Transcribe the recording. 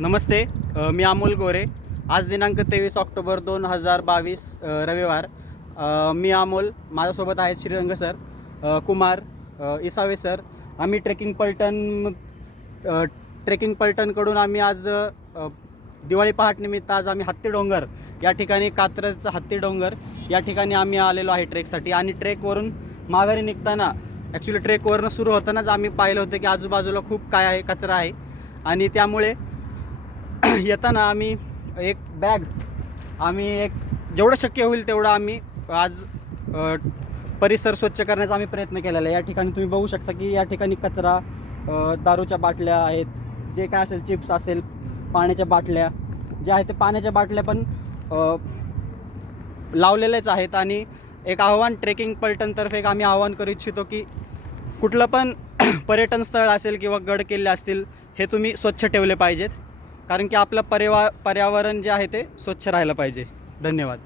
नमस्ते अ, मी अमोल गोरे. आज दिनांक तेवीस ऑक्टोबर दोन हजार बावीस अ, रविवार. अ, मी अमोल माझ्यासोबत आहेत श्रीरंग सर अ, कुमार अ, इसावे सर. आम्ही ट्रेकिंग पलटण अ, ट्रेकिंग पलटणकडून आम्ही आज अ, दिवाळी पहाटनिमित्त आज आम्ही हत्ती डोंगर या ठिकाणी कात्रजचा हत्ती डोंगर या ठिकाणी आम्ही आलेलो आहे ट्रेकसाठी. आणि ट्रेकवरून माघारी निघताना ॲक्च्युली ट्रेकवरनं सुरू होतानाच आम्ही पाहिलं होतं की आजूबाजूला खूप काय आहे कचरा आहे. आणि त्यामुळे येताना आम्ही एक बॅग आम्ही एक जेवढं शक्य होईल तेवढं आम्ही आज परिसर स्वच्छ करण्याचा आम्ही प्रयत्न केलेला आहे. या ठिकाणी तुम्ही बघू शकता की या ठिकाणी कचरा दारूच्या बाटल्या आहेत जे काय असेल चिप्स असेल पाण्याच्या बाटल्या जे आहे ते पाण्याच्या बाटल्या पण लावलेलेच आहेत. आणि एक आव्हान ट्रेकिंग पलटणतर्फे एक आम्ही आव्हान करू इच्छितो की कुठलं पण पर्यटन स्थळ असेल किंवा गड किल्ले असतील हे तुम्ही स्वच्छ ठेवले पाहिजेत. कारण की आपलं पर्यावा पर्यावरण जे आहे ते स्वच्छ राहिलं पाहिजे. धन्यवाद.